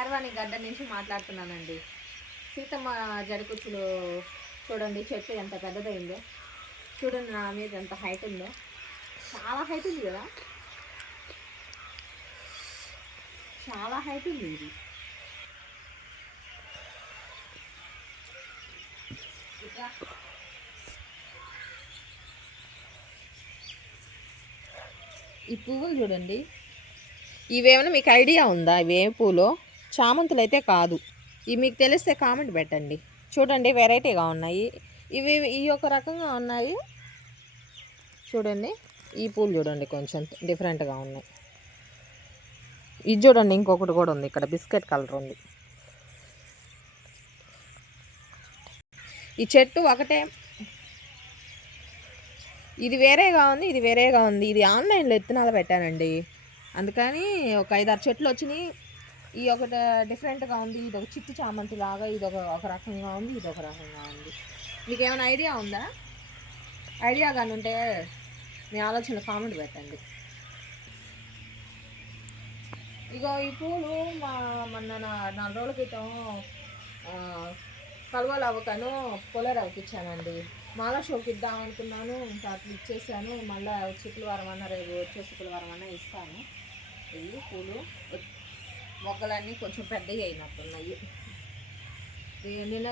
శర్వాణి గడ్డ నుంచి మాట్లాడుతున్నానండి. సీతమ్మ జడకుచ్చులు చూడండి, చెట్టు ఎంత పెద్దదైందో చూడండి, నా మీద ఎంత హైట్ ఉందో. చాలా హైట్ ఉంది కదా, చాలా హైట్ ఉంది ఇది. ఈ పువ్వులు చూడండి, ఇవేమైనా మీకు ఐడియా ఉందా? ఇవేం పూలు? చామంతులు అయితే కాదు. ఇవి మీకు తెలిస్తే కామెంట్ పెట్టండి. చూడండి, వెరైటీగా ఉన్నాయి ఇవి. ఈ ఒక రకంగా ఉన్నాయి చూడండి. ఈ పూలు చూడండి, కొంచెం డిఫరెంట్గా ఉన్నాయి. ఇది చూడండి, ఇంకొకటి కూడా ఉంది ఇక్కడ, బిస్కెట్ కలర్ ఉంది. ఈ చెట్టు ఒకటే, ఇది వేరేగా ఉంది, ఇది వేరేగా ఉంది. ఇది ఆన్లైన్లో విత్తనాలు పెట్టానండి, అందుకని ఒక 5-6 చెట్లు వచ్చినాయి. ఈ ఒకటి డిఫరెంట్గా ఉంది, ఇది ఒక చిట్టు చామంతి లాగా, ఇది ఒక రకంగా ఉంది, ఇది ఒక రకంగా ఉంది. మీకు ఏమైనా ఐడియా ఉందా? ఐడియా కానీ ఉంటే మీ ఆలోచన కామెంట్ పెట్టండి. ఇగో ఈ పూలు మొన్న 4 రోజుల క్రితం కలువలు అవ్వకను పొలరవికి ఇచ్చానండి. మాల షోకి ఇద్దాం అనుకున్నాను, ఇంకా అట్లా ఇచ్చేసాను. మళ్ళీ శుక్రవారం అన్న, రేపు వచ్చే శుక్రవారం అన్న ఇస్తాను. ఇవి పూలు మొగ్గలన్నీ కొంచెం పెద్దవి అయినట్టున్నాయి. నిన్న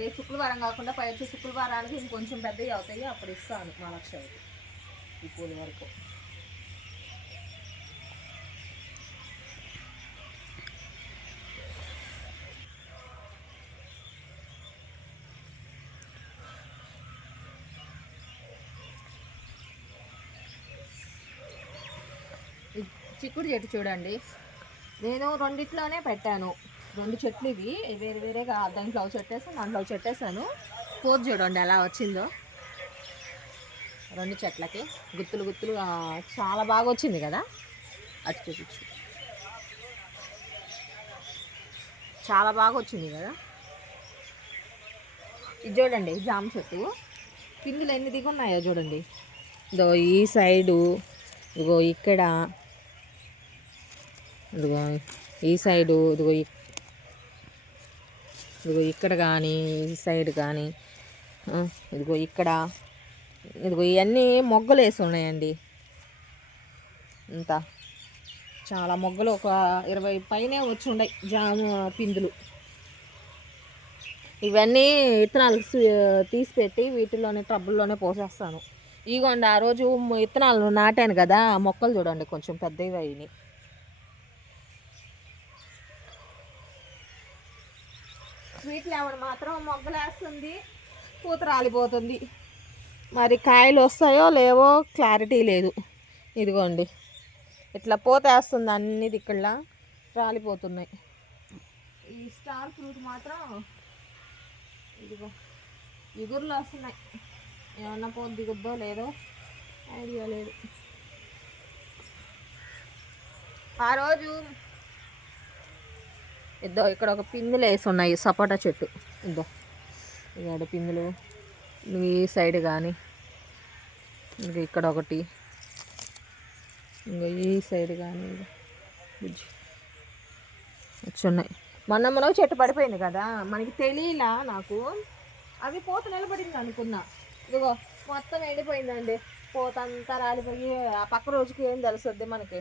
రేపు శుక్రవారం కాకుండా పై వచ్చే శుక్రవారానికి ఇంకొంచెం పెద్దవి అవుతాయి, అప్పుడు ఇస్తాను మహాలక్ష్మికి ఈ పూల వరకు. చిక్కుడు చెట్టు చూడండి, నేను రెండిట్లోనే పెట్టాను. 2 చెట్లు ఇవి వేరే వేరేగా, దాంట్లో చెట్టేసాను, దాంట్లో చెట్టేసాను. పోదు చూడండి ఎలా వచ్చిందో. 2 చెట్లకి గుత్తులు గుత్తులుగా చాలా బాగా వచ్చింది కదా. అటు చూపించు, చాలా బాగా వచ్చింది కదా. ఇది చూడండి, జామ చెట్టు పిందులు ఎన్ని దిగున్నాయో చూడండి. ఇదో ఈ సైడు, ఇదిగో ఇక్కడ, ఇదిగో ఈ సైడు, ఇదిగో ఇక్కడ కానీ, ఈ సైడ్ కానీ, ఇదిగో ఇక్కడ, ఇదిగో ఇవన్నీ మొగ్గలు వేసి ఉన్నాయండి. ఇంత చాలా మొగ్గలు, ఒక 20 పైనే వచ్చి ఉన్నాయి జామ పిందులు. ఇవన్నీ విత్తనాలు తీసి పెట్టి వీటిలోనే ట్రబ్బుల్లోనే పోసేస్తాను. ఇగోండి, ఆ రోజు విత్తనాలు నాటాను కదా, మొక్కలు చూడండి కొంచెం పెద్దవి అయినాయి. వీటిలో ఆవిడ మాత్రం మొగ్గలేస్తుంది, పూత రాలిపోతుంది. మరి కాయలు వస్తాయో లేవో క్లారిటీ లేదు. ఇదిగోండి, ఇట్లా పూత వేస్తుంది, అన్ని దిక్కుల్లా రాలిపోతున్నాయి. ఈ స్టార్ ఫ్రూట్ మాత్రం ఇదిగో ఇగురులు వస్తున్నాయి. ఏమన్నా పూత దిగుద్దో లేదో ఐడియా లేదు. ఆ రోజు ఇద్దో ఇక్కడ ఒక పిందులు వేసి ఉన్నాయి, సపోటా చెట్టు. ఇద్దో ఇక్కడ పిందులు, ఈ సైడ్ కానీ, ఇంకా ఇక్కడ ఒకటి, ఇంకా ఈ సైడ్ కానీ వచ్చున్నాయి. మొన్న చెట్టు పడిపోయింది కదా, మనకి తెలియలా. నాకు అవి పూత నిలబడింది అనుకున్నా, ఇదిగో మొత్తం ఎండిపోయిందండి. పూత అంతా రాలిపోయి ఆ పక్క రోజుకి ఏం తెలుస్తుంది మనకి.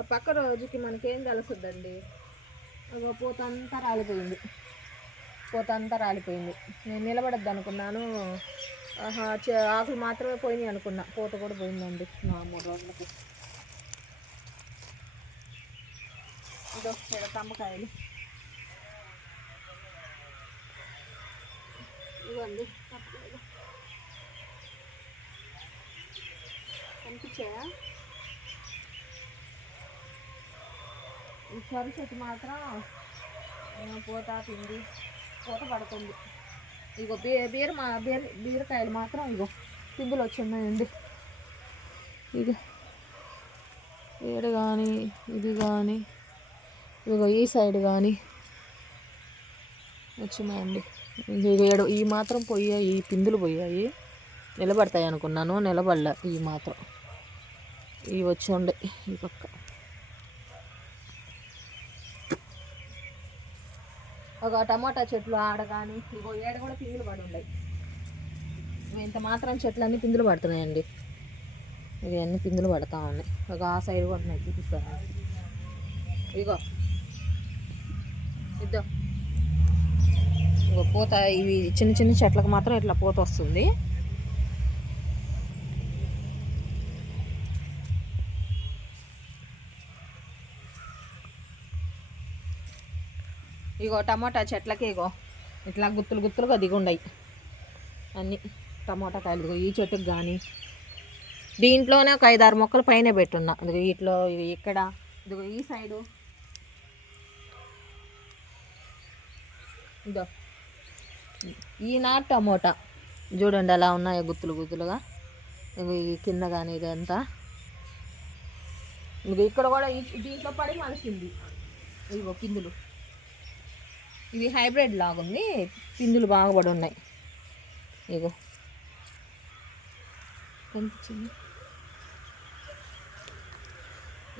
ఆ పక్క రోజుకి మనకేం తెలుస్తుందండి. అగో పూత అంతా రాలిపోయింది, పూత అంతా రాలిపోయింది. నేను నిలబడద్దు అనుకున్నాను, ఆకులు మాత్రమే పోయినాయి అనుకున్నా, పూత కూడా పోయిందండి నా 3 రోజులకి. ఇదో ఇక్కడ తమ్మకాయలు ఇవ్వండి, కనిపించాయా? ఈ సొర చెట్టు మాత్రం పూత పిండి, పూత పడుతుంది. ఇగో బీరకాయలు మాత్రం ఇగో పిందులు వచ్చిన్నాయండి. ఇది ఏడు కానీ, ఇది కానీ, ఇగో ఈ సైడ్ కానీ వచ్చినాయండి. ఈ మాత్రం పోయాయి, ఈ పిందులు పోయాయి. నిలబడతాయి అనుకున్నాను, నిలబడలే. ఈ మాత్రం ఇవి వచ్చి ఉండే ఈ పక్క. ఒక టమాటా చెట్లు ఆడ కానీ ఇగో ఏడ కూడా పిందులు పడి ఉన్నాయి. ఇంత మాత్రం చెట్లన్నీ పిందులు పడుతున్నాయండి. ఇవన్నీ పిందులు పడతా ఉన్నాయి. ఒక ఆ సైడ్ కూడా ఉన్నాయి, చూపిస్తాను. ఇగో ఇద్దో ఇగో పూత. ఇవి చిన్న చిన్న చెట్లకు మాత్రం ఇట్లా పూత వస్తుంది. ఇగో టమాటా చెట్లకి ఇగో ఇట్లా గుత్తులు గుత్తులుగా దిగుండయి అన్నీ టమాటా కాయలు. ఇదిగో ఈ చెట్టుకు కానీ దీంట్లోనే ఒక 5-6 మొక్కలు పైన పెట్టున్నా. ఇదిగో వీటిలో ఇక్కడ, ఇదిగో ఈ సైడు, ఇదో ఈనాడు టమోటా చూడండి అలా ఉన్నాయో గుత్తులు గుత్తులుగా. ఇవి కింద కానీ ఇదంతా ఇది ఇక్కడ కూడా దీంట్లో పడి మలిసింది. ఇదిగో పిందులు, ఇవి హైబ్రిడ్ లాగుంది, పిందులు బాగా పడి ఉన్నాయి. ఇగో కనిపించింది.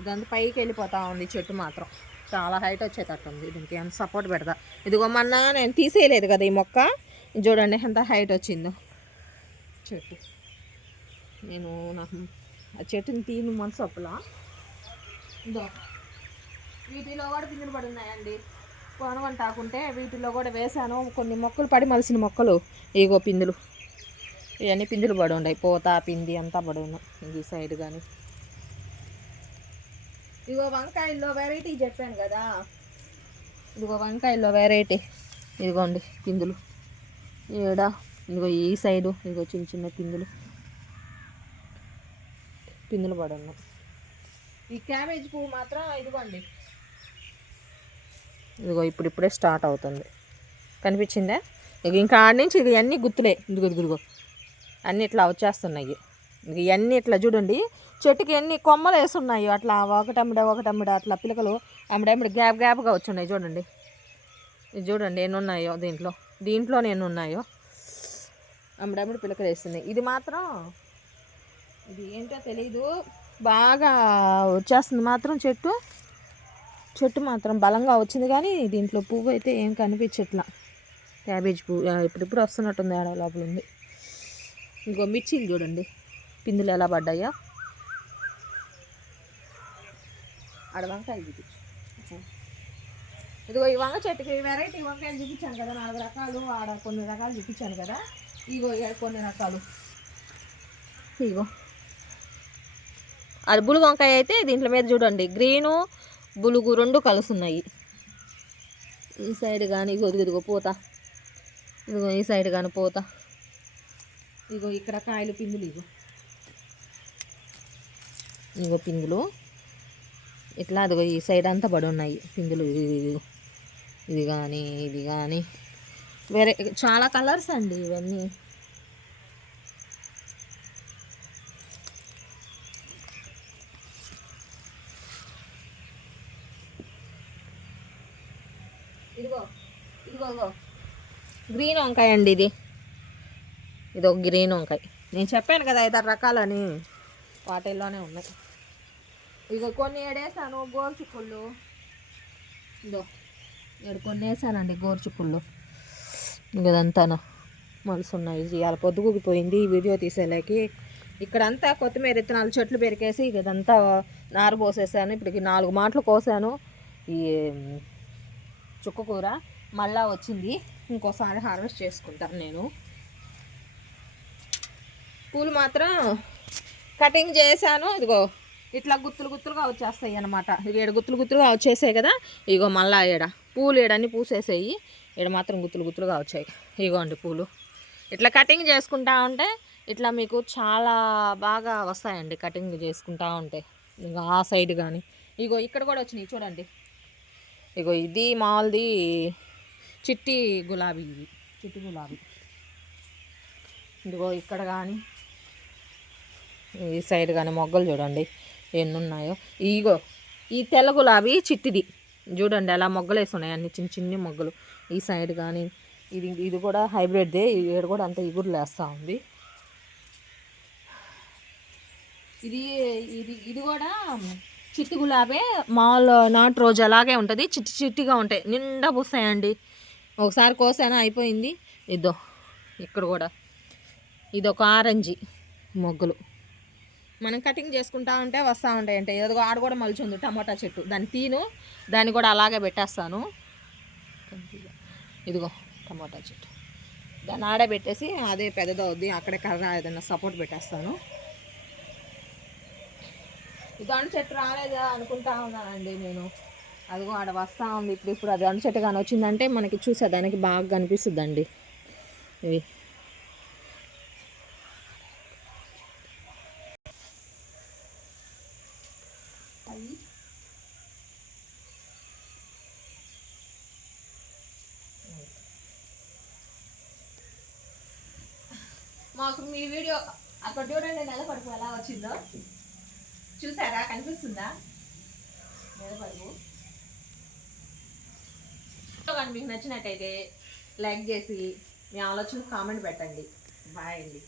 ఇదంతా పైకి వెళ్ళిపోతా ఉంది చెట్టు మాత్రం. చాలా హైట్ వచ్చేటట్టు ఉంది. దీనికి ఎంత సపోర్ట్ పెడతా. ఇదిగో మొన్న నేను తీసేయలేదు కదా ఈ మొక్క, చూడండి ఎంత హైట్ వచ్చిందో చెట్టు. నాకు ఆ చెట్టుని తీను మనసు అప్పులా. ఇదో వీటిలో కూడా పిందులు పడి ఉన్నాయండి. కొనగంటాకుంటే వీటిలో కూడా వేసాను కొన్ని మొక్కలు, పడి మలిసిన మొక్కలు. ఇగో పిందులు, ఇవన్నీ పిందులు పడి ఉన్నాయి. పూత పిండి అంతా పడి ఉన్నాయి. ఈ సైడ్ కానీ ఇగో వంకాయల్లో వెరైటీ చెప్పాను కదా, ఇదిగో వంకాయల్లో వెరైటీ. ఇదిగోండి పిందులు ఈడ, ఇదిగో ఈ సైడు, ఇదిగో చిన్న చిన్న పిందులు పడి ఉన్నాయి. ఈ క్యాబేజ్ పువ్వు మాత్రం ఇదిగోండి, ఇదిగో ఇప్పుడిప్పుడే స్టార్ట్ అవుతుంది. కనిపించిందా? ఇక ఇంకా ఆడ నుంచి ఇక అన్నీ గుర్తులే. ఇదిగో అన్నీ ఇట్లా వచ్చేస్తున్నాయి. ఇక ఇవన్నీ ఇట్లా చూడండి, చెట్టుకి ఎన్ని కొమ్మలు వేస్తున్నాయి. అట్లా ఒకటమ్మిడ అట్లా పిలకలు అమ్మిడమ్మిడి గ్యాప్గా వచ్చున్నాయి. చూడండి, ఇది చూడండి ఎన్ని ఉన్నాయో దీంట్లో ఎన్ని ఉన్నాయో అమ్మిడమ్మిడి పిలకలు వేస్తున్నాయి. ఇది మాత్రం ఇది ఏంటో తెలీదు, బాగా వచ్చేస్తుంది మాత్రం చెట్టు మాత్రం బలంగా వచ్చింది. కానీ దీంట్లో పువ్వు అయితే ఏం కనిపించట్లా. క్యాబేజ్ పువ్వు ఇప్పుడిప్పుడు వస్తున్నట్టుంది, ఆడ లోపల ఉంది. ఇంకో మిర్చీలు చూడండి పిందులు ఎలా పడ్డాయో. ఆడ వంకాయలు చూపించు. ఇదిగో ఈ వంగ చెట్టుకి వెరైటీ వంకాయలు చూపించాను కదా, 4 రకాలు. ఆడ కొన్ని రకాలు చూపించాను కదా, ఇగో కొన్ని రకాలు. ఇగో అది బులుగు వంకాయ అయితే దీంట్లో మీద చూడండి గ్రీను బులుగు 2 కలుస్తున్నాయి. ఈ సైడ్ కానీ ఇదిగో పూత, ఇదిగో ఈ సైడ్ కానీ పూత. ఇగో ఇక్కడ కాయలు పిందులు, ఇగో పిందులు ఇట్లా. అదిగో ఈ సైడ్ అంతా పడి ఉన్నాయి పిందులు. ఇది కానీ వేరే చాలా కలర్స్ అండి ఇవన్నీ. ఇదిగో గ్రీన్ వంకాయ అండి ఇది ఒక గ్రీన్ వంకాయ. నేను చెప్పాను కదా 5-6 రకాలని, వాటిల్లోనే ఉన్నాయి. ఇక కొన్ని ఏడేసాను గోరుచుక్కుళ్ళు. ఇదో కొన్ని వేసానండి గోరుచుక్కుళ్ళు. ఇదంతా మలుసున్నాయి. ఇవాళ పొద్దుగుపోయింది ఈ వీడియో తీసేలేకి. ఇక్కడంతా కొత్తిమీర విత్తనాలు చెట్లు పెరికేసి ఇదంతా నారు పోసేసాను. ఇప్పటికి 4 మాటలు కోసాను ఈ చుక్కకూర. మళ్ళా వచ్చింది, ఇంకోసారి హార్వెస్ట్ చేసుకుంటాను నేను. పూలు మాత్రం కటింగ్ చేశాను. ఇదిగో ఇట్లా గుత్తులుగా వచ్చేస్తాయి అన్నమాట. ఇది 7 గుత్తులుగా వచ్చేసాయి కదా. ఇగో మళ్ళా పూలు ఏడన్నీ పూసేసాయి. మాత్రం గుత్తులుగా వచ్చాయి. ఇగోండి పూలు. ఇట్లా కటింగ్ చేసుకుంటా ఉంటే ఇట్లా మీకు చాలా బాగా వస్తాయండి కటింగ్ చేసుకుంటా ఉంటే. ఇక ఆ సైడ్ కానీ ఇగో ఇక్కడ కూడా వచ్చినాయి చూడండి. ఇగో ఇది మాల్ది చిట్టి గులాబీ. ఇదిగో ఇక్కడ కానీ ఈ సైడ్ కానీ మొగ్గలు చూడండి ఎన్ని ఉన్నాయో. ఇగో ఈ తెల్ల గులాబీ చిట్టిది చూడండి అలా మొగ్గలు వేస్తున్నాయి, అన్ని చిన్ని మొగ్గలు. ఈ సైడ్ కానీ ఇది కూడా హైబ్రిడ్దే, ఇది కూడా అంత ఇగురు లేస్తూ ఉంది. ఇది ఇది ఇది కూడా చిట్టి గులాబే, మామూలు నాటు రోజు అలాగే ఉంటుంది, చిట్టి చిట్టిగా ఉంటాయి, నిండా పూస్తాయండి. ఒకసారి కోసాను అయిపోయింది. ఇదో ఇక్కడ కూడా ఇది ఒక ఆరెంజీ మొగ్గులు మనం కటింగ్ చేసుకుంటా ఉంటే వస్తూ ఉంటాయి. అంటే ఏదో ఆడ కూడా మలుచుంది టమాటా చెట్టు, దాన్ని కూడా అలాగే పెట్టేస్తాను. ఇదిగో టమాటా చెట్టు, దాన్ని ఆడే పెట్టేసి అదే పెద్దదవుద్ది, అక్కడే కర్ర ఏదైనా సపోర్ట్ పెట్టేస్తాను. ఈ దొండ చెట్టు రాలేదా అనుకుంటా ఉన్నానండి నేను, అదిగో ఆడ వస్తూ ఉంది. ఇప్పుడు అది దొండ చెట్టు కానీ వచ్చిందంటే మనకి చూసేదానికి బాగా కనిపిస్తుందండి. ఇవి మాకు మీ వీడియో అక్కడ చూడండి, నెలపడుపు ఎలా వచ్చిందో చూసారా, కనిపిస్తుందా నెలపడుపు. కానీ మీకు నచ్చినట్టయితే లైక్ చేసి మీ ఆలోచన కామెంట్ పెట్టండి. బాయ్ అండి.